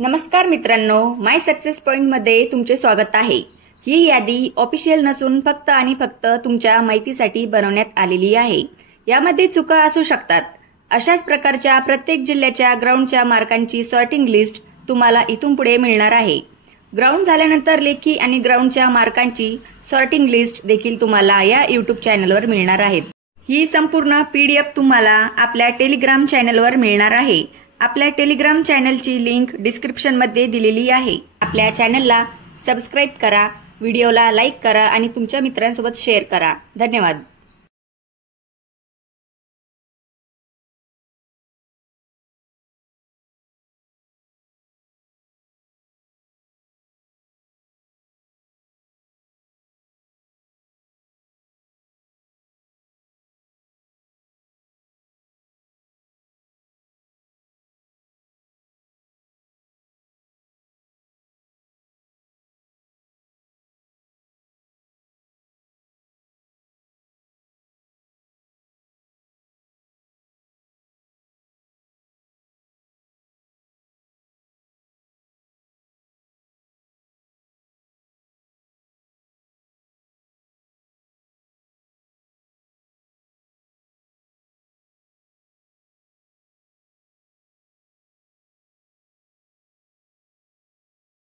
नमस्कार मित्रांनो, माय success point मध्ये तुमचे स्वागत आहे। ही यादी ऑफिशियल नसून फक्त आणि फक्त तुमच्या माहितीसाठी बनवण्यात आलेली आहे। यामध्ये चुका असू शकतात। अशाच प्रकारच्या प्रत्येक जिल्ह्याच्या ग्राउंडच्या मार्कांची सॉर्टिंग लिस्ट तुम्हाला इथून पुढे मिळणार आहे। ग्राउंड झाल्यानंतर लेखी आणि ग्राउंडच्या मार्कांची सॉर्टिंग लिस्ट देखील तुम्हाला या YouTube चॅनलवर मिळणार आहे। ही संपूर्ण PDF तुम्हाला आपल्या टेलिग्राम चॅनलवर मिळणार आहे। आपल्या टेलिग्राम चॅनलची लिंक डिस्क्रिप्शन मध्ये दिलेली आहे। आपल्या चॅनलला सबस्क्राइब करा, व्हिडिओला लाईक करा आणि तुमच्या मित्रांसोबत शेअर करा। धन्यवाद।